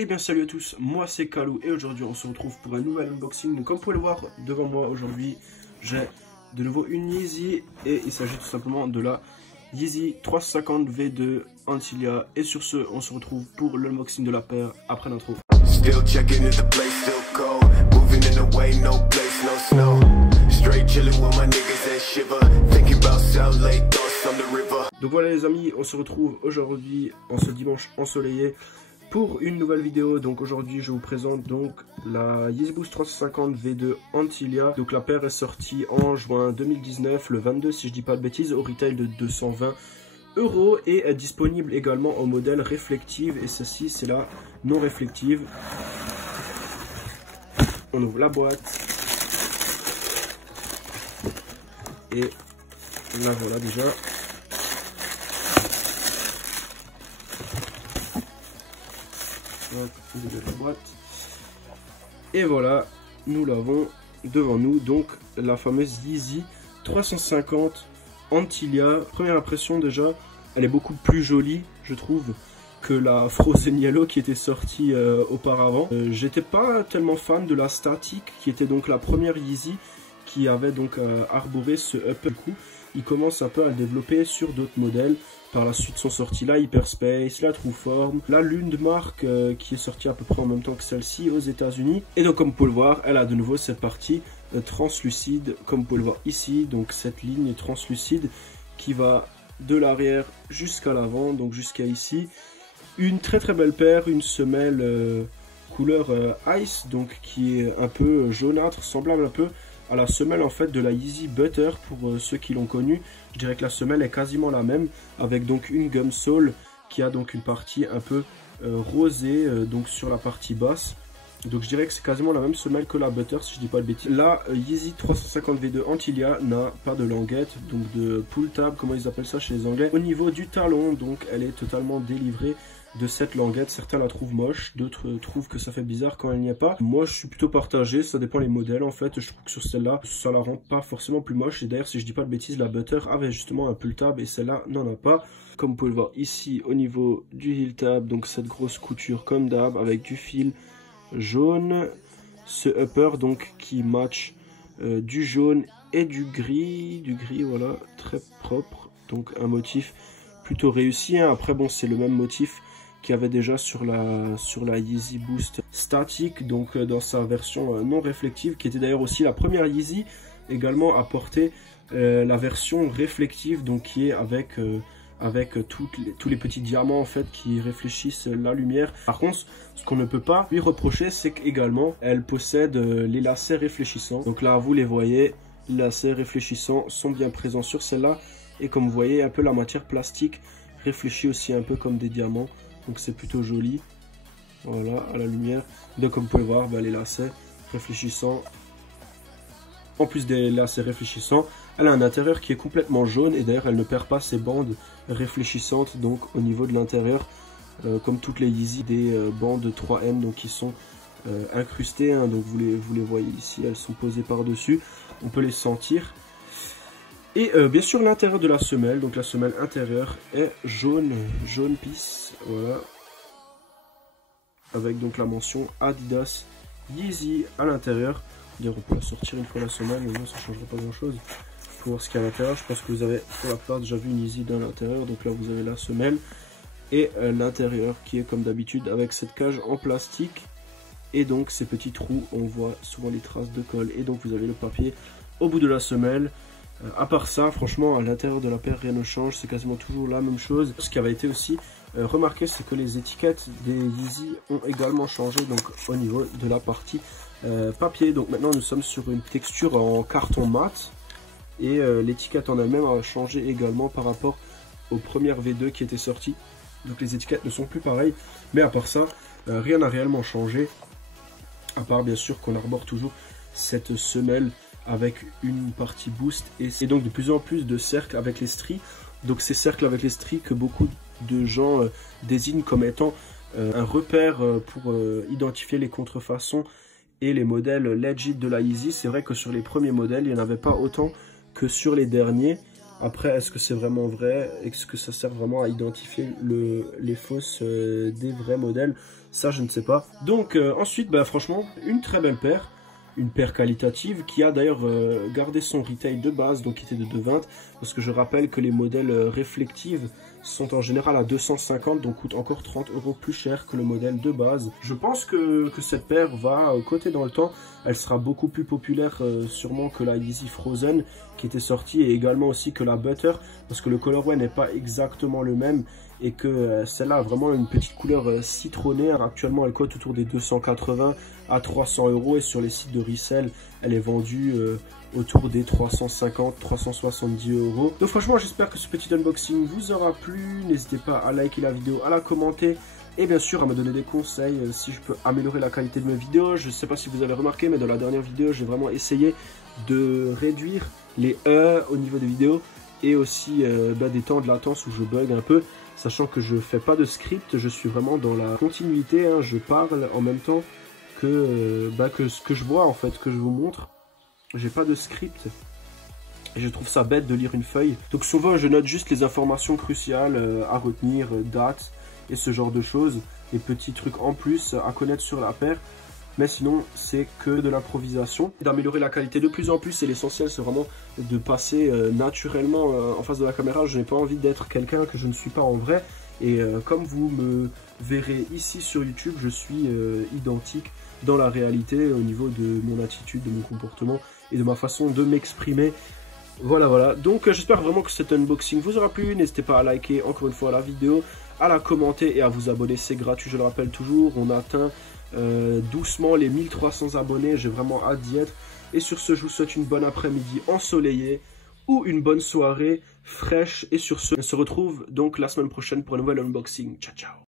Et bien salut à tous, moi c'est Kalou et aujourd'hui on se retrouve pour un nouvel unboxing. Donc, comme vous pouvez le voir devant moi aujourd'hui, j'ai de nouveau une Yeezy et il s'agit tout simplement de la Yeezy 350 V2 Antilia. Et sur ce, on se retrouve pour l'unboxing de la paire après l'intro. Donc voilà les amis, on se retrouve aujourd'hui en ce dimanche ensoleillé pour une nouvelle vidéo. Donc aujourd'hui je vous présente donc la Yeezy Boost 350 V2 Antilia. Donc la paire est sortie en juin 2019, le 22 si je dis pas de bêtises, au retail de 220 € et est disponible également au modèle réflective. Et ceci c'est la non réflective. On ouvre la boîte et là voilà déjà. La boîte. Et voilà, nous l'avons devant nous, donc la fameuse Yeezy 350 Antilia. Première impression déjà, elle est beaucoup plus jolie, je trouve, que la Frozen Yellow qui était sortie auparavant. J'étais pas tellement fan de la Static, qui était donc la première Yeezy qui avait donc arboré ce up. Du coup, il commence un peu à le développer sur d'autres modèles. Par la suite sont sortis la Hyperspace, la Trueform, la Lundmark qui est sortie à peu près en même temps que celle-ci aux États-Unis. Et donc comme vous pouvez le voir, elle a de nouveau cette partie translucide, comme vous pouvez le voir ici. Donc cette ligne translucide qui va de l'arrière jusqu'à l'avant, donc jusqu'à ici. Une très très belle paire, une semelle couleur Ice, donc qui est un peu jaunâtre, semblable un peu à la semelle en fait de la Yeezy Butter pour ceux qui l'ont connue. Je dirais que la semelle est quasiment la même, avec donc une gum sole qui a donc une partie un peu rosée donc sur la partie basse. Donc je dirais que c'est quasiment la même semelle que la Butter si je dis pas de bêtises. La Yeezy 350 V2 Antilia n'a pas de languette, donc de pull tab, comment ils appellent ça chez les Anglais. Au niveau du talon, donc elle est totalement délivrée de cette languette. Certains la trouvent moche, d'autres trouvent que ça fait bizarre quand elle n'y est pas. Moi je suis plutôt partagé, ça dépend les modèles en fait. Je trouve que sur celle-là ça la rend pas forcément plus moche. Et d'ailleurs si je dis pas de bêtises, la Butter avait justement un pull tab et celle-là n'en a pas. Comme vous pouvez le voir ici au niveau du heel tab, donc cette grosse couture comme d'hab avec du fil jaune, ce upper donc qui match du jaune et du gris voilà, très propre, donc un motif plutôt réussi hein. Après bon, c'est le même motif qu'il y avait déjà sur la Yeezy Boost Static, donc dans sa version non réflective, qui était d'ailleurs aussi la première Yeezy également à porter la version réflective, donc qui est avec tous les petits diamants en fait qui réfléchissent la lumière. Par contre, ce qu'on ne peut pas lui reprocher, c'est qu'également elle possède les lacets réfléchissants. Donc là vous les voyez, les lacets réfléchissants sont bien présents sur celle-là. Et comme vous voyez, un peu la matière plastique réfléchit aussi un peu comme des diamants. Donc c'est plutôt joli. Voilà, à la lumière. Donc comme vous pouvez voir, les lacets réfléchissants. En plus des lacets réfléchissants, elle a un intérieur qui est complètement jaune et d'ailleurs elle ne perd pas ses bandes réfléchissantes donc au niveau de l'intérieur, comme toutes les Yeezy, des bandes 3M donc qui sont incrustées hein, donc vous les voyez ici, elles sont posées par dessus, on peut les sentir. Et bien sûr l'intérieur de la semelle, donc la semelle intérieure est jaune pisse, voilà, avec donc la mention Adidas Yeezy à l'intérieur. On peut la sortir une fois la semelle, mais non, ça ne changera pas grand chose. Pour voir ce qu'il y a à l'intérieur, je pense que vous avez pour la plupart déjà vu une Yeezy dans l'intérieur. Donc là vous avez la semelle et l'intérieur qui est comme d'habitude avec cette cage en plastique et donc ces petits trous, on voit souvent les traces de colle. Et donc vous avez le papier au bout de la semelle. À part ça, franchement à l'intérieur de la paire rien ne change, c'est quasiment toujours la même chose. Ce qui avait été aussi remarqué, c'est que les étiquettes des Yeezy ont également changé donc au niveau de la partie papier. Donc maintenant nous sommes sur une texture en carton mat et l'étiquette en elle-même a changé également par rapport aux premières V2 qui étaient sorties. Donc les étiquettes ne sont plus pareilles, mais à part ça rien n'a réellement changé, à part bien sûr qu'on arbore toujours cette semelle avec une partie boost et donc de plus en plus de cercles avec les stries. Donc ces cercles avec les stries que beaucoup de gens désignent comme étant un repère pour identifier les contrefaçons et les modèles legit de la Yeezy. C'est vrai que sur les premiers modèles, il n'y en avait pas autant que sur les derniers. Après, est-ce que c'est vraiment vrai? Est-ce que ça sert vraiment à identifier les fausses des vrais modèles? Ça, je ne sais pas. Donc, ensuite, bah, franchement, une très belle paire. Une paire qualitative qui a d'ailleurs gardé son retail de base, donc qui était de 2,20. Parce que je rappelle que les modèles réflectifs sont en général à 250, donc coûtent encore 30 € plus cher que le modèle de base. Je pense que cette paire va coter dans le temps. Elle sera beaucoup plus populaire sûrement que la Yeezy Frozen qui était sortie, et également aussi que la Butter, parce que le colorway n'est pas exactement le même, et que celle-là a vraiment une petite couleur citronnée. Actuellement, elle cote autour des 280 à 300 €, et sur les sites de resell, elle est vendue autour des 350-370 €. Donc franchement, j'espère que ce petit unboxing vous aura plu. N'hésitez pas à liker la vidéo, à la commenter, et bien sûr à me donner des conseils si je peux améliorer la qualité de mes vidéos. Je ne sais pas si vous avez remarqué, mais dans la dernière vidéo, j'ai vraiment essayé de réduire les au niveau des vidéos, et aussi des temps de latence où je bug un peu, sachant que je fais pas de script, je suis vraiment dans la continuité, hein, je parle en même temps que ce que je vois en fait, que je vous montre. J'ai pas de script. Et je trouve ça bête de lire une feuille. Donc souvent je note juste les informations cruciales à retenir, date et ce genre de choses. Les petits trucs en plus à connaître sur la paire. Mais sinon c'est que de l'improvisation. D'améliorer la qualité de plus en plus, et l'essentiel c'est vraiment de passer naturellement en face de la caméra. Je n'ai pas envie d'être quelqu'un que je ne suis pas en vrai. Et comme vous me verrez ici sur YouTube, je suis identique dans la réalité au niveau de mon attitude, de mon comportement et de ma façon de m'exprimer. Voilà. Donc j'espère vraiment que cet unboxing vous aura plu. N'hésitez pas à liker encore une fois la vidéo, à la commenter et à vous abonner. C'est gratuit, je le rappelle toujours. On atteint doucement les 1300 abonnés. J'ai vraiment hâte d'y être. Et sur ce, je vous souhaite une bonne après-midi ensoleillée ou une bonne soirée fraîche. Et sur ce, on se retrouve donc la semaine prochaine pour un nouvel unboxing. Ciao, ciao.